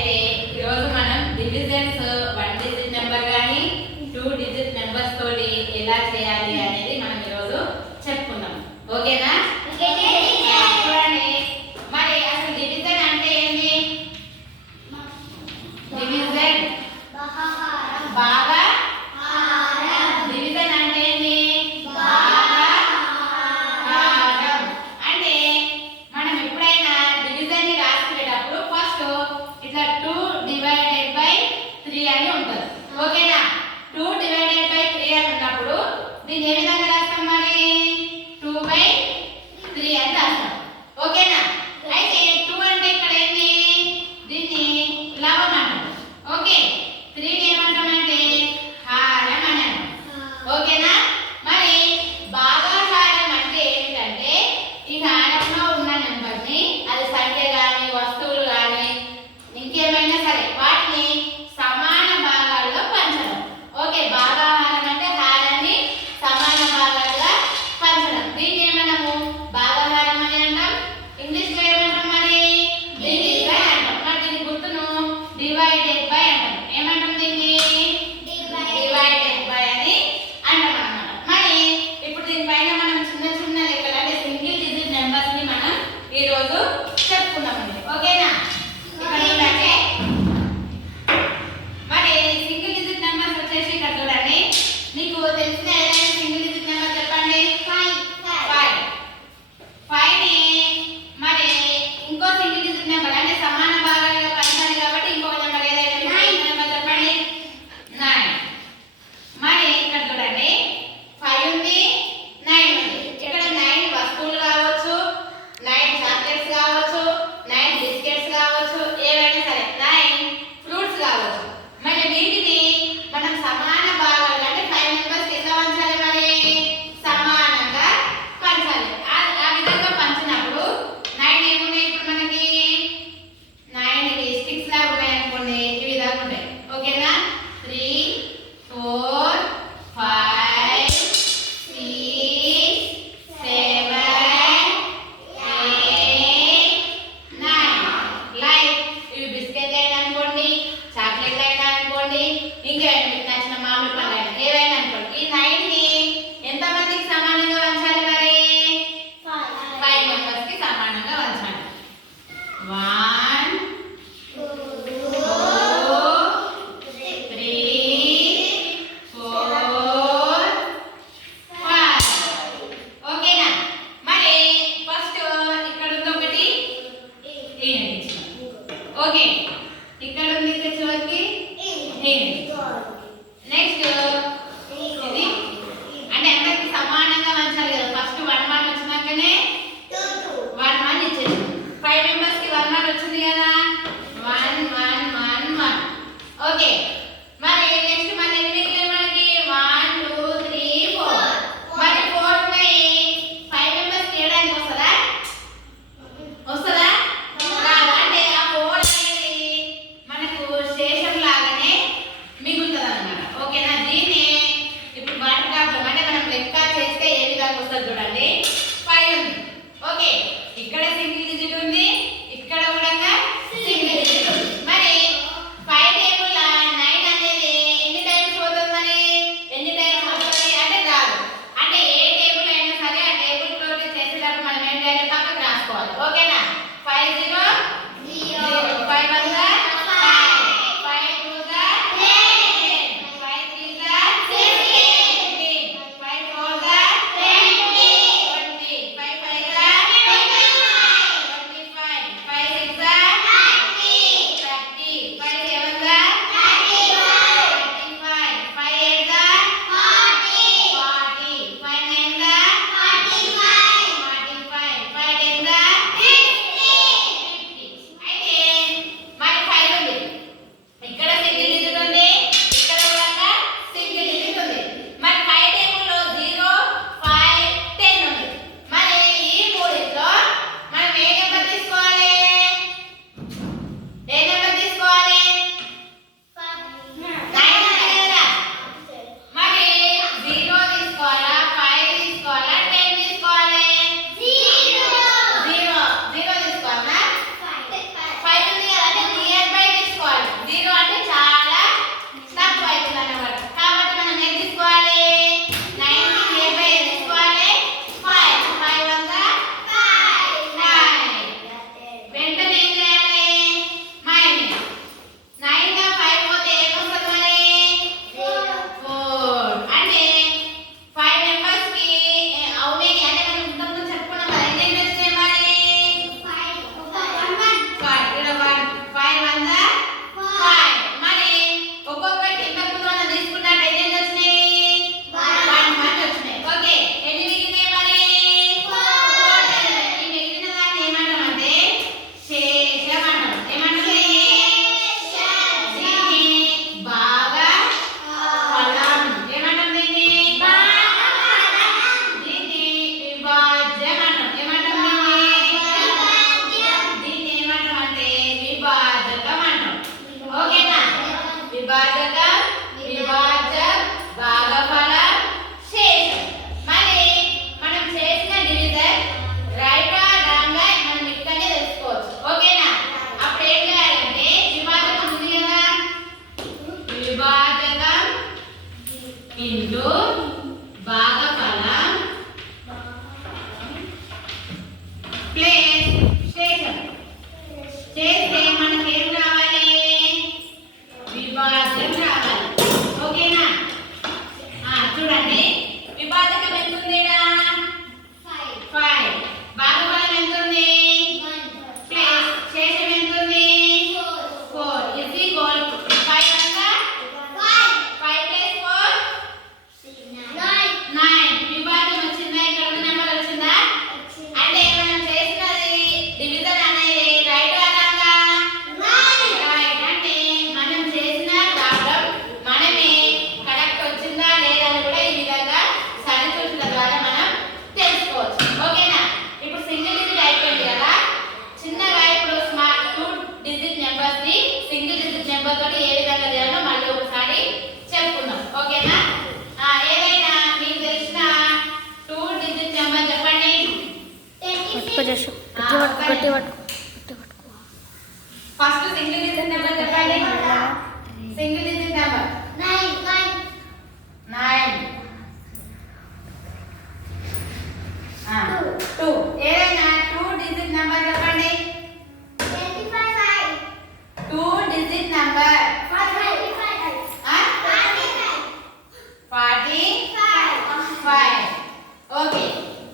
అయితే ఈరోజు మనం డివిజన్స్ 1 డిజిట్ నెంబర్ కానీ 2 డిజిట్ నెంబర్స్ తోటి ఎలా చేయాలి అనేది మనం ఈరోజు చెప్పుకుందాం. ఓకేనా? చూడండి, మరి అసలు డివిజన్ అంటే ఏంటి? డివిజన్ బాగా డివిజన్ అంటే ఏంటి? భాగాహారం. అంటే మనం ఎప్పుడైనా డివిజన్ ని రాసుకునేటప్పుడు ఫస్ట్ ఇట్లా 2 డివైడెడ్ బై 3 అని ఉంటుంది. ఓకేనా? 2 డివైడెడ్ బై 3 అని ఉన్నప్పుడు దీన్ని ఏ విధంగా రాస్తాం? మరి 2/3 అని రాస్తాం. ఓకేనా? అయితే 2 అంటే ఇక్కడ ఏంటి? దీన్ని లవం అంటాం. ఓకే, 3 ని ఏమంటామంటే హారం అని అంటాం. ఓకేనా? మరి భాగాహారం అంటే ఏంటంటే ఈ హారంలో ఉన్న నెంబర్ ని, అది సంఖ్య కానీ వస్తువులు కానీ ఇంకేమైనా సరే వాటిని సమాన భాగాల్లో పంచడం. ఓకే, భాగాహారం అంటే హారాన్ని సమాన భాగాలుగా పంచడం. దీన్ని మనము భాగాహారం అని అంటాం. ఇంగ్లీష్ లో ఏమంటాం? మరి డివిజన్ అంటాం. మరి దీని గుర్తును డివైడెడ్ బై అంటాం. ఏమంటాం? దీన్ని డివైడెడ్ బై అని అంటాం అన్నమాట. మరి ఇప్పుడు దీనిపైన మనం చిన్న చిన్న లెక్కలు అంటే సింగిల్ డిజిట్ నెంబర్స్ ని మనం ఈ రోజు చెప్పుకుందామండి. ఓకేనా? ఇక్కడ చూడండి, మరి సింగిల్ డిజిట్ నెంబర్స్ వచ్చేసి ఇక్కడ చూడండి. మీకు తెలిసిన ఏదైనా సింగిల్ డిజిట్ నెంబర్ చెప్పండి. 5 ని మరి ఇంకో సింగిల్ డిజిట్ నెంబర్ అంటే సమాన భాగాలుగా పంచాలి కాబట్టి ఇంకొక నెంబర్ ఏదైనా సింగిల్ నెంబర్ చెప్పండి. 9. మరి ఇక్కడ చూడండి, 5 ఉంది, 9 ఉంది. ఇక్కడ 9 వస్తువులు కావచ్చు, 9 చాక్లెట్స్ కావచ్చు, 9 బిస్కెట్స్ కావచ్చు, ఏవైనా సరే 9 ఫ్రూట్స్ కావచ్చు. మరి వీటిని మనం సమాన భాగాలుగా అంటే 5 మెంబర్స్ ఎట్లా పంచాలి? మరి సమానంగా పంచాలి. ఆ విధంగా పంచినప్పుడు 9 ఏమున్నాయి? ఇప్పుడు మనకి 9 స్టిక్స్ లాగా ఉన్నాయి అనుకోండి, ఈ విధంగా ఉంటాయి. ఓకేనా? 3 4 5 6 7 8 9. లైక్ ఇవి బిస్కెట్ అయినా అనుకోండి, చాక్లెట్ అయినా అనుకోండి, ఇంకేమైనా మీకు నచ్చిన మామిడి పండ్లు అయినా ఏవైనా అనుకోండి. ఈ 9 ని ఎంత మందికి సమానంగా పంచాలి? మరి 5 మెంబర్స్ కి సమానంగా పంచాలి. 1 2 3 4 5. ఓకేనా? మరి ఫస్ట్ ఇక్కడ ఉంది ఒకటి, ఓకే, ఇక్కడ ఉంది ఇక్కడ చివరికి నెక్స్ట్ ఇది అంటే అందరికి సమానంగా పంచాలి కదా. ఫస్ట్ 1 1 వచ్చినాకనే 1 1 ఇచ్చేది. 5 మెంబర్స్ కి 1 1 వచ్చింది కదా. 1 1 1 1. ఓకే, మరి నెక్స్ట్ మన ఎన్ని మిగిలిన మనకి 1 2 3 4. మరి 4 ఉన్నాయి. 5 మెంబర్స్ కి ఏడానికి వస్తుందా? వస్తుందా? రాదు. అంటే ఆ 4 అనేది మనకు శేషం లాగానే మిగులుతుంది అన్నమాట. ఓకేనా? దీన్ని నెంబర్ తోటి ఏ విధంగా చేయాలో మళ్ళీ ఒకసారి చెప్పుకుందాం. ఓకేనా? ఏదైనా మీకు తెలిసిన 2 డిజిట్ నెంబర్ చెప్పండి. ఫస్ట్ సింగిల్ డిజిట్ నెంబర్ చెప్పండి. Single digit number 9. 2. ఏదైనా 2 డిజిట్ నెంబర్ చెప్పండి. 2 డిజిట్ నెంబర్ 45. ఓకే,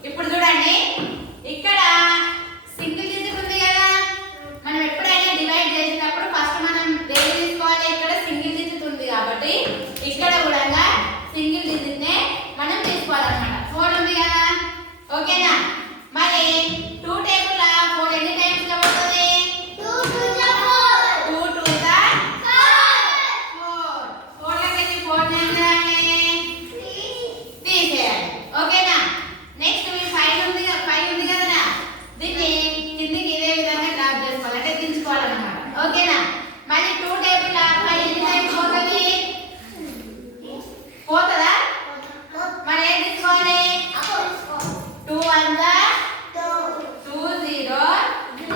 ఇప్పుడు చూడండి, ఇక్కడ సింగిల్ డిజిట్ ఉంది కదా, మనం ఎప్పుడైనా డివైడ్ చేసినప్పుడు ఫస్ట్ మనం దేని తీసుకోవాలి? ఇక్కడ సింగిల్ డిజిట్ ఉంది కాబట్టి ఇక్కడ కూడా సింగిల్ డిజిట్ నే మనం తీసుకోవాలన్నమాట. 4 ఉంది కదా, ఓకేనా? మరి 2 టేబుల్ 4 ఎన్ని టైమ్స్ గా వస్తుంది? 2 2 ద 4. 4 లకి 4 టైమ్స్ రావాలి, తీసేయాలి. ఓకేనా? నెక్స్ట్ మీ 5 ఉంది కదా, దీన్ని కిందికి ఇదే విధంగా డ్రాప్ చేసుకోవాలి, అంటే దించుకోవాలన్నమాట. ఓకేనా? మళ్ళీ 2 టేబుల్ 5 ఎన్ని టైమ్స్ పోతుంది? పోతుందా? మరి ఏం తీసుకోవాలి? 2 1 the 2 0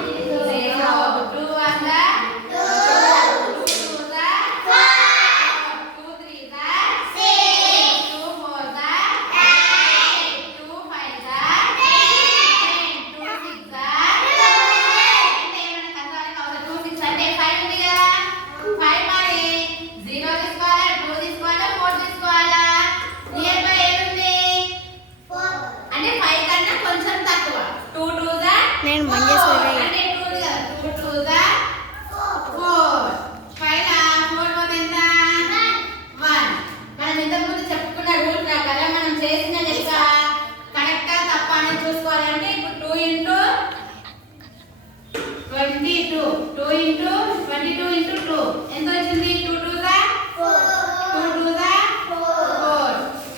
0, 2 1 the 2, 2 2 the 4, 2 3 the 6, 2 4 the 8, 2 5 the 10, 2 6 the 12. అంటే ఏమైనా కథాలి కావాలి. 2 6 అంటే 5 ఉంది కదా, 5 మరి 0 తీసుకోవాలా, 2 తీసుకోవాలా, 4 తీసుకోవాలా? నియర్ బై ఏముంది? అంటే 5 కన్నా కొంచెం తక్కువ. 2 2 ద 4 అంటే 2 ఉంది కదా, 2 2 ద 4. 5 లా 4 పోతే ఎంత? 1. మనం ఇంతకుముందు చెప్పుకున్న రూల్ ప్రకారం మనం చేసిన లెక్క కరెక్టా తప్పా అని చూసుకోవాలంటే ఇప్పుడు 2 ఇంటూ 22, 2 ఇంటూ 22 ఇంటూ 2 ఎంత వచ్చింది? 2 2 ద 2 2 ద 4,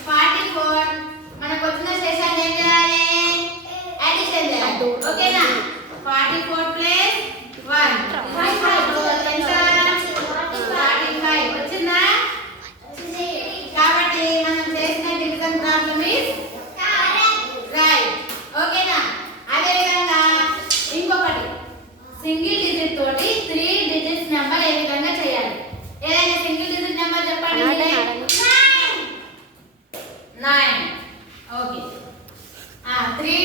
44. మనకు వచ్చిన శేషాన్ని ఏం చేయాలి? అడిషన్ చేయాలి. ఓకేనా? 44 ప్లస్ 1 ఎంత? 45 వచ్చిందా? కాబట్టి మనం చేసిన డివిజన్ ప్రాబ్లం ఇస్ రైట్. ఓకేనా? అదే విధంగా ఇంకొకటి సింగిల్ డిజిట్ తోటి 3 డిజిట్స్ నెంబర్ ఏ విధంగా చేయాలి? ఏదైనా సింగిల్ డిజిట్ నెంబర్ చెప్పండి. 9. ఓకే, 3